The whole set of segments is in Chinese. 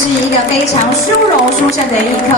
是一个非常殊荣殊胜的一刻。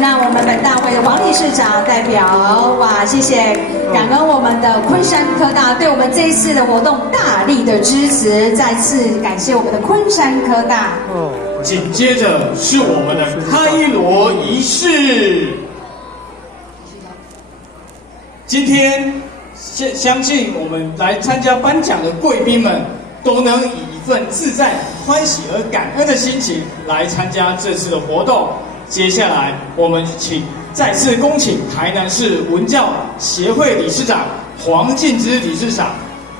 那我们本大会的王理事长代表，谢谢，感恩我们的昆山科大对我们这一次的活动大力的支持，再次感谢我们的昆山科大。紧接着是我们的开锣仪式。今天相信我们来参加颁奖的贵宾们，都能以一份自在、欢喜而感恩的心情来参加这次的活动。接下来，我们再次恭请台南市文教协会理事长黄敬之理事长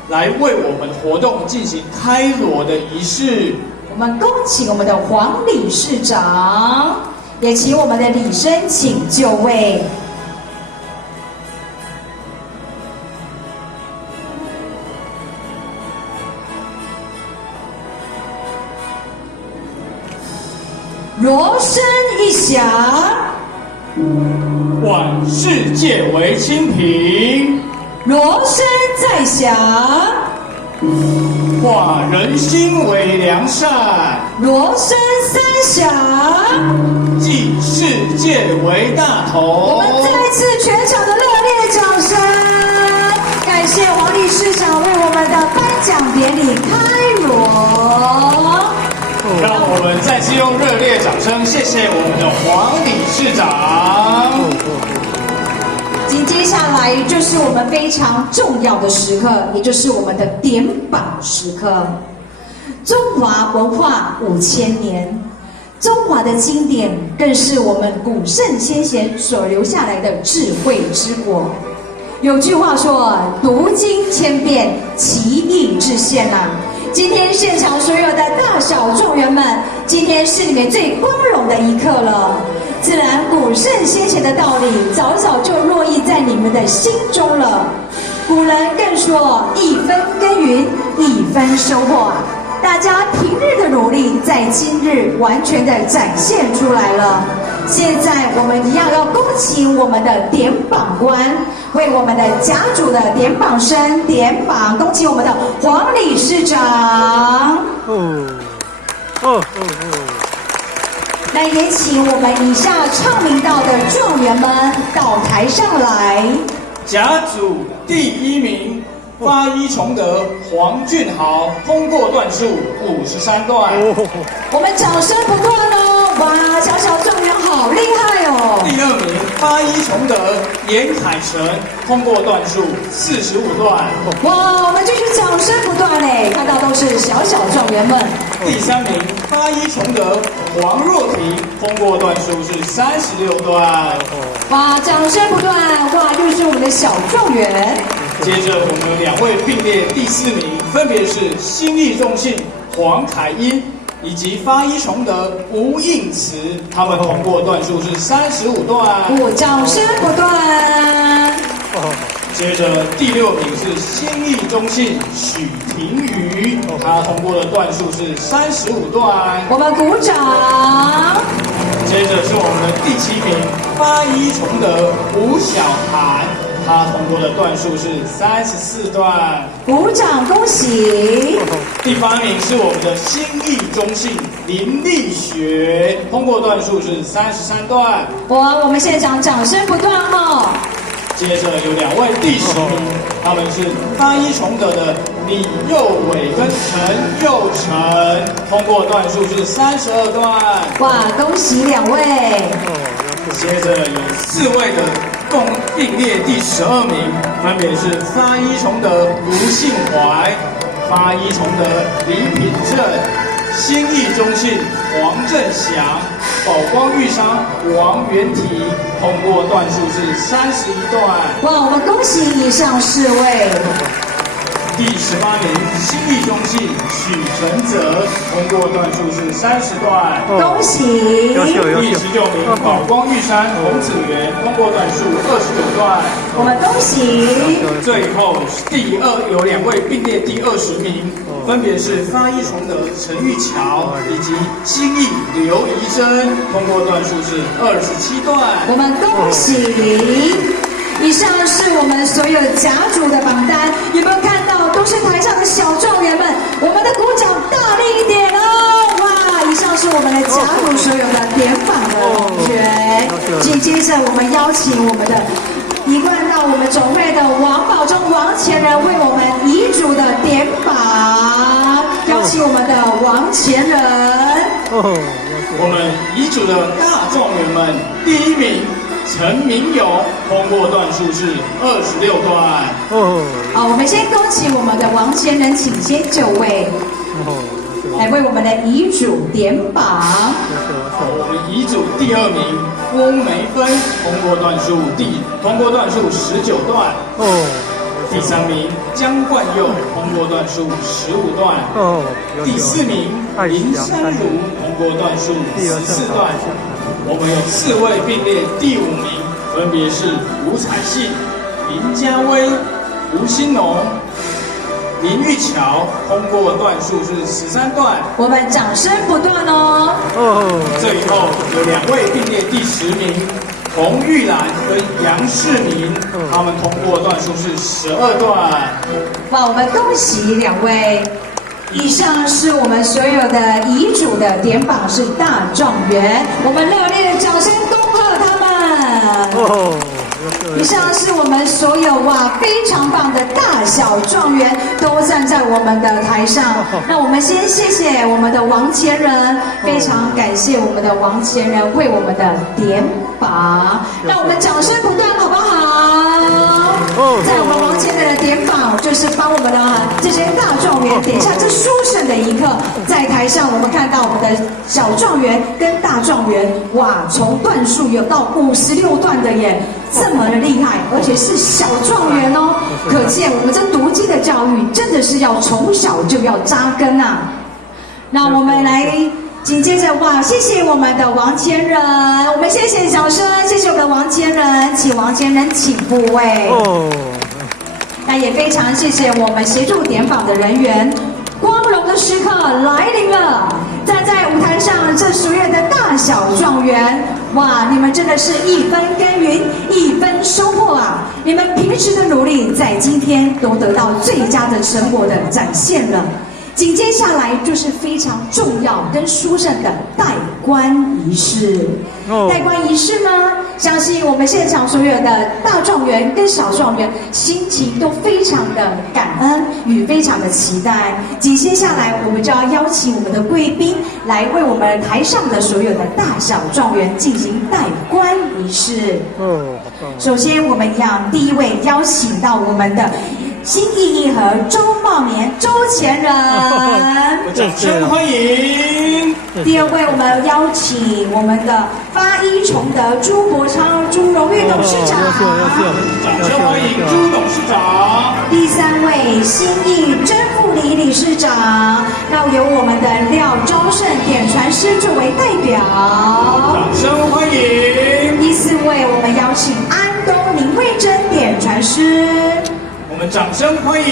来为我们活动进行开锣的仪式。我们恭请我们的黄理事长，也请我们的礼生请就位。锣声一响，万世界为清平；锣声再响，化人心为良善；锣声三响，济世界为大同。我们再次全场的热烈掌声，感谢黄理事长为我们的颁奖典礼开锣。让我们再次用热烈掌声，谢谢我们的黄理事长。紧接下来就是我们非常重要的时刻，也就是我们的点榜时刻。中华文化5000年，中华的经典更是我们古圣先贤所留下来的智慧之果。有句话说：“读经千遍，其义自现”啊。今天现场所有的大小状元们，今天是你们最光荣的一刻了。自然古圣先贤的道理早早就落溢在你们的心中了。古人更说一分耕耘一分收获，大家平日的努力在今日完全的展现出来了。现在我们一样要恭请我们的点榜官为我们的甲组的点榜生点榜，恭请我们的黄理事长。那也请我们以下唱名到的状元们到台上来。甲组第1名，发一崇德黄俊豪，通过段数53段。我们掌声不断哦！小小状元好厉害哦！第2名，发一崇德严凯成，通过段数45段。我们继续掌声不断嘞！看到都是小小状元们。第3名，发一崇德黄若婷，通过段数是36段。掌声不断！又是我们的小状元。接着我们有2位并列第4名，分别是新义中信黄凯英以及发一崇德吴应慈，他们通过段数是35段。掌声不断。接着第6名是新义中信许廷瑜，他通过的段数是35段。我们鼓掌。接着是我们的第7名发一崇德吴小涵，他通过的段数是34段。鼓掌，恭喜！第8名是我们的新义中信林立学，通过段数是33段。我们现场掌声不断哦。接着有2位第10名，他们是发一崇德的李佑伟跟陈佑成，通过段数是32段。恭喜2位！接着有4位的共并列第12名，分别是发一崇德卢信怀、发一崇德李品正、新义中信黄正祥、宝光玉商王元提，通过段数是31段。我们恭喜以上4位。第18名新义中信许承泽，通过段数是30段。恭喜！第19名宝光玉山洪子元，通过段数29段。我们恭喜！最后有2位并列第20名，分别是发一崇德陈玉桥以及新义刘怡珍，通过段数是27段。我们恭喜！以上是我们所有甲组的榜单，有没有看到都是台上的小状元们？我们的鼓掌大力一点哦！以上是我们的峡谷所有的点榜的同学。紧接着，我们邀请我们的一贯到我们总会的王宝忠王前人为我们遗嘱的点榜，邀请我们的王前人。我们遗嘱的大状元们，第一名陈明友，通过段数是26段。好，我们先恭喜我们的王前人，请先就位，来为我们的遗嘱点榜。我们遗嘱第2名翁梅芬，通过段数19段。第3名江冠佑，通过段数15段。第4名林山如，通过段数14段。我们有4位并列第5名，分别是吴彩信、林家威、吴新农、林玉桥，通过段数是13段。我们掌声不断哦。最后有2位并列第10名，洪玉兰跟杨世明，他们通过段数是12段。哇，我们恭喜2位。以上是我们所有的遗嘱的点榜是大状元，我们热烈的掌声恭贺他们。以上是我们所有非常棒的大小状元都站在我们的台上。那我们先谢谢我们的王前人，非常感谢我们的王前人为我们的点榜。那我们掌声不断，好不好？在我们王前人的点榜，就是帮我们的这些大状元点下这殊胜的一刻。在台上，我们看到我们的小状元跟大状元，从段数有到56段的耶。这么的厉害，而且是小状元哦，可见我们这读经的教育真的是要从小就要扎根啊。那我们来紧接着谢谢我们的王前人，我们谢谢掌声，谢谢我们的王前人，请王前人请部位。那也非常谢谢我们协助点榜的人员，光荣的时刻来临了，站在舞台上这所有的大小状元。你们真的是1分耕耘1分收获啊！你们平时的努力，在今天都得到最佳的成果的展现了。紧接下来就是非常重要跟殊胜的戴冠仪式。戴冠仪式呢，相信我们现场所有的大状元跟小状元心情都非常的感恩与非常的期待。紧接下来，我们就要邀请我们的贵宾来为我们台上的所有的大小状元进行戴冠仪式。首先，我们第一位邀请到我们的新义义和周茂年周前人，掌声欢迎。第2位，我们邀请我们的发一崇德朱伯超朱荣誉董事长，掌声欢迎朱董事长。第3位，新义真富理理事长，那由我们的廖昭胜点传师作为代表，掌声欢迎。第4位，我们邀请安东林慧珍点传师，我们掌声欢迎。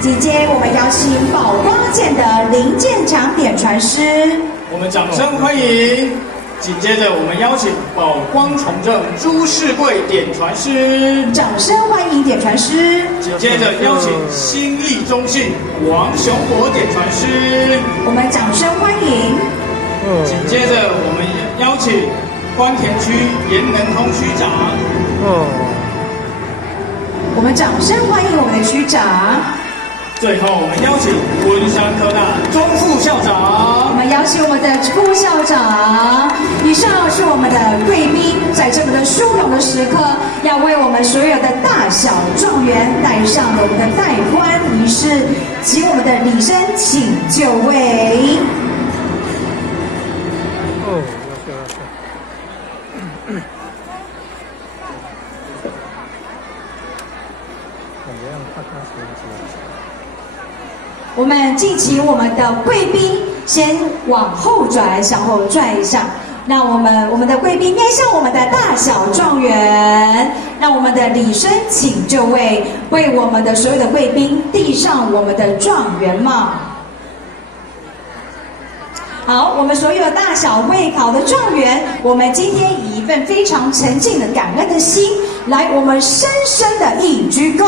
紧接我们邀请宝光剑的林建强点传师，我们掌声欢迎。紧接着我们邀请宝光重正朱世贵点传师，掌声欢迎点传师。紧接着邀请新义中信王雄博点传师，我们掌声欢迎。紧接着我们邀请关田区严能通区长，我们掌声欢迎我们的区长。最后我们邀请文山科大钟副校长，我们邀请我们的副校长。以上是我们的贵宾，在这么的殊荣的时刻，要为我们所有的大小状元戴上我们的戴冠仪式，请我们的礼生请就位。我们敬请我们的贵宾先往后转，向后转一下。让我们的贵宾面向我们的大小状元，让我们的礼生请就位，为我们的所有的贵宾递上我们的状元帽。好，我们所有大小会考的状元，我们今天以一份非常沉静的感恩的心，来我们深深的一鞠躬，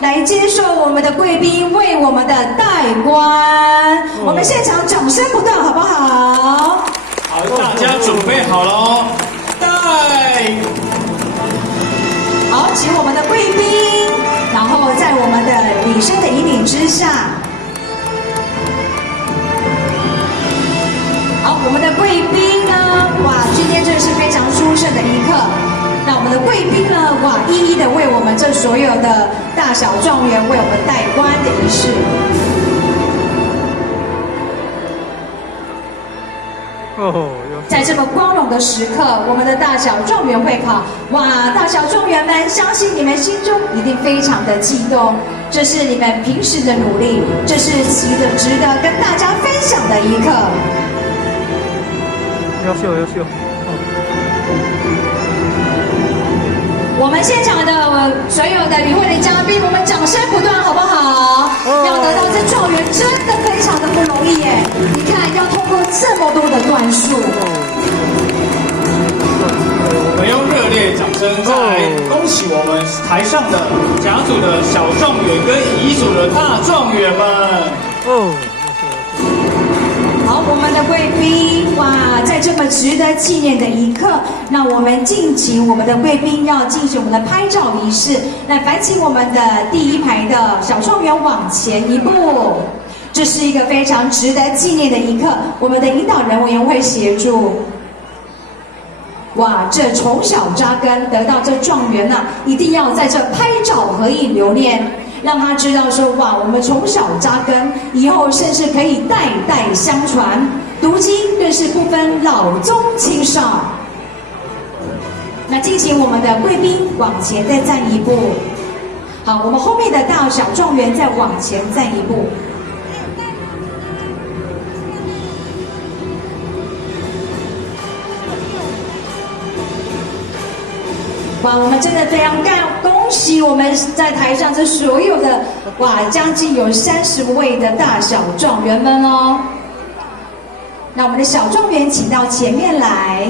来接受我们的贵宾为我们的代官。我们现场掌声不断，好不好？好，大家准备好了哦，代。好，请我们的贵宾，然后在我们的礼声的引领之下，好，我们的贵宾呢，哇，今天真是非常殊胜的一刻。那我们的贵宾呢，哇，一一的为我们这所有的大小状元为我们代官的仪式。在这么光荣的时刻，我们的大小状元会考，哇，大小状元们，相信你们心中一定非常的激动。这是你们平时的努力，这是值得跟大家分享的一刻。优秀，优秀。我们现场的所有的与会的嘉宾，我们掌声不断，好不好？要得到这状元真的非常的不容易耶！你看，要通过这么多的段数。我们用热烈掌声再来恭喜我们台上的甲组的小状元跟乙组的大状元们。好，我们的贵宾，哇，在这么值得纪念的一刻，那我们敬请我们的贵宾要进行我们的拍照仪式。那烦请我们的第一排的小状元往前一步，这是一个非常值得纪念的一刻。我们的引导人员会协助。哇，这从小扎根得到这状元呢，一定要在这拍照合影留念。让他知道说，哇，我们从小扎根，以后甚至可以代代相传。读经更是不分老中青少。那敬请我们的贵宾往前再站一步。好，我们后面的大小状元再往前站一步。哇，我们真的非常恭喜我们在台上这所有的哇，将近有30位的大小状元们哦。那我们的小状元请到前面来。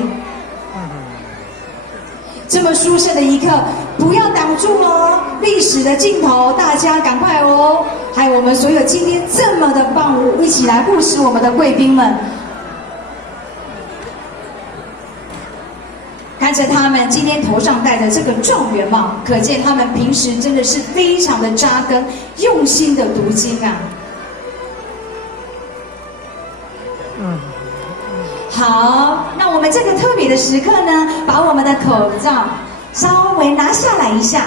这么殊胜的一刻，不要挡住哦！历史的镜头，大家赶快哦！还有我们所有今天这么的棒，一起来护持我们的贵宾们。看着他们今天头上戴的这个状元帽，可见他们平时真的是非常的扎根，用心的读经啊。好，那我们这个特别的时刻呢，把我们的口罩稍微拿下来一下，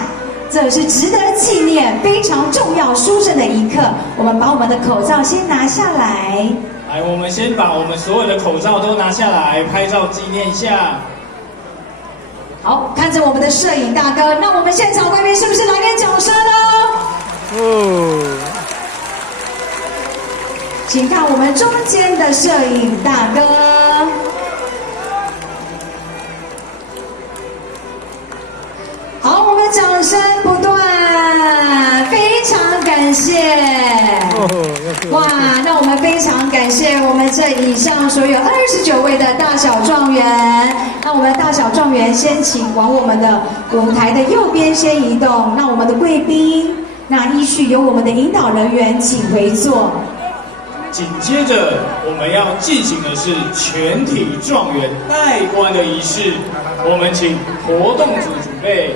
这是值得纪念、非常重要、殊胜的一刻。我们把我们的口罩先拿下来。来，我们先把我们所有的口罩都拿下来，拍照纪念一下。好，看着我们的摄影大哥，那我们现场贵宾是不是来点掌声呢？请看我们中间的摄影大哥。好，我们掌声不断，非常感谢。哇，那我们非常感谢我们这以上所有29位的大小状元。那我们的大小状元先请往我们的舞台的右边先移动。那我们的贵宾，那依序由我们的引导人员请回座。紧接着我们要进行的是全体状元代官的仪式，我们请活动组准备。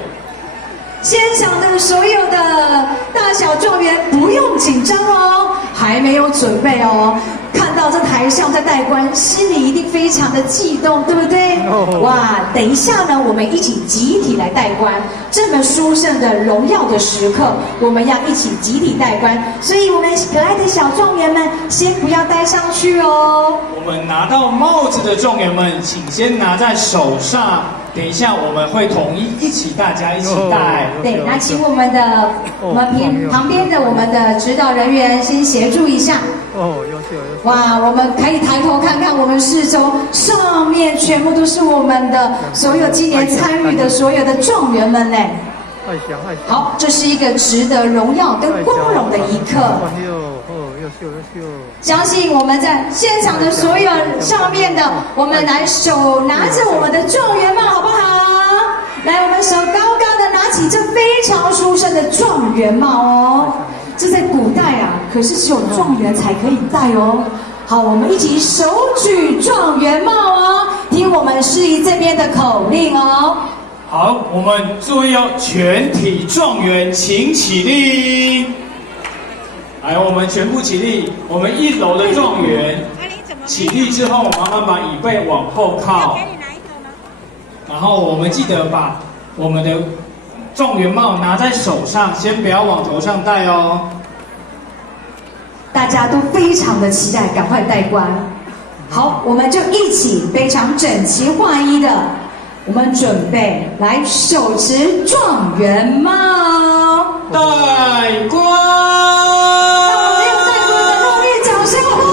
现场的所有的大小状元不用紧张哦，还没有准备哦。看到这台上在代官，心里一定非常的激动，对不对？哇，等一下呢，我们一起集体来代官，这么殊胜的荣耀的时刻，我们要一起集体代官。所以，我们可爱的小状元们，先不要戴上去哦。我们拿到帽子的状元们，请先拿在手上。等一下，我们会统一起大家一起戴。对，那请我们的旁边的我们的指导人员先协助一下。优秀。哇，我们可以抬头看看我们四周，上面全部都是我们的所有今年参与的所有的状元们嘞。好，这是一个值得荣耀跟光荣的一刻。相信我们在现场的所有上面的，我们来手拿着我们的状元帽，好不好？来，我们手高高的拿起这非常殊胜的状元帽哦。这在古代啊，可是只有状元才可以戴哦。好，我们一起手举状元帽哦，听我们示意这边的口令哦。好，我们注意哦，全体状元请起立。来，我们全部起立。我们1楼的状元起立之后，麻烦把椅背往后靠。然后我们记得把我们的状元帽拿在手上，先不要往头上戴哦。大家都非常的期待，赶快戴冠。好，我们就一起非常整齐划一的，我们准备来手持状元帽，戴冠。那我们用戴冠的热烈掌声好不好？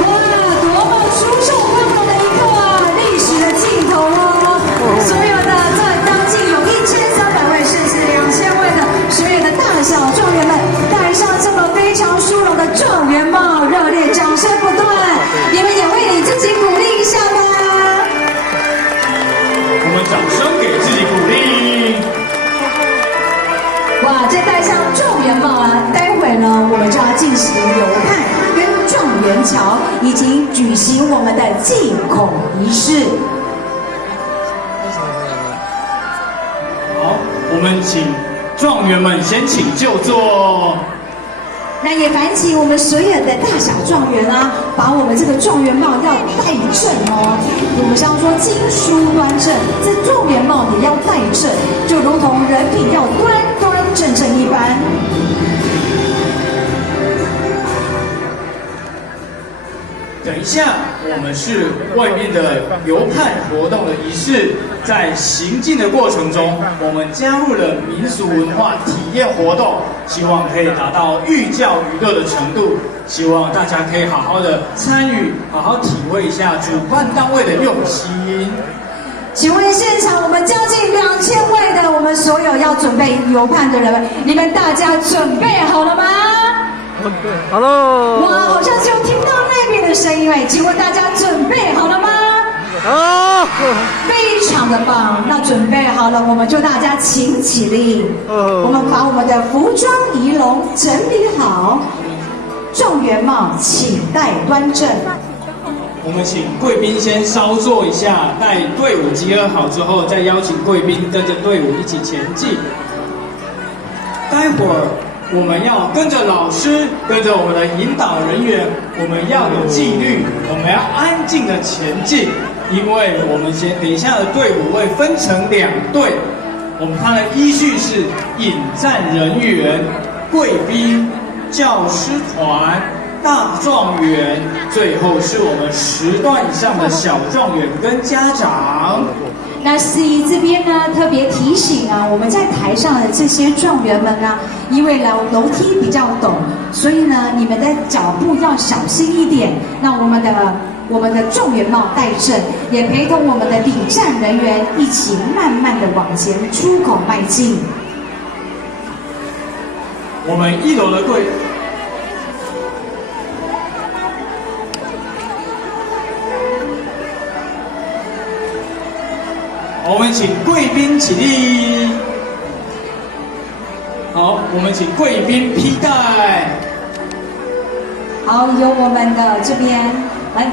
哇，多么殊胜辉煌的一刻啊！历史的尽头哦！所有的在当今有1300位甚至2000位的所有的大小状元们，戴上这么非常殊荣的状元帽，热烈掌声不断。你们也为你自己鼓励一下吧。我们掌声给自己鼓励。哇，这戴上状元帽啊，待会呢，我们就要进行流派跟状元桥，以及举行我们的祭孔仪式。好，我们请状元们先请就座。那也烦请我们所有的大小状元啊，把我们这个状元帽要戴正哦。我们常说经书端正，这状元帽也要戴正，就如同人品要端端正正一般。等一下，我们是外面的游判活动的仪式，在行进的过程中，我们加入了民俗文化体验活动，希望可以达到寓教于乐的程度，希望大家可以好好的参与，好好体会一下主办单位的用心。请问现场我们将近2000位的我们所有要准备游判的人们，你们大家准备好了吗？好喽！哇，好像只有听到那边的声音哎，请问大家准备好了吗？好，非常的棒，那准备好了，我们就大家请起立。我们把我们的服装仪容整理好，状元帽请戴端正。我们请贵宾先稍坐一下，待队伍集合好之后，再邀请贵宾跟着队伍一起前进。待会儿我们要跟着老师，跟着我们的引导人员，我们要有纪律，我们要安静的前进，因为我们等一下的队伍会分成2队，它的依序是引战人员、贵宾、教师团、大状元，最后是我们10段以上的小状元跟家长。那司仪这边呢，特别提醒啊，我们在台上的这些状元们啊，因为楼梯比较陡，所以呢，你们的脚步要小心一点。那我们的状元帽戴正，也陪同我们的礼站人员一起慢慢的往前出口迈进。我们1楼的我们请贵宾起立。好，我们请贵宾披戴。好，由我们的这边来。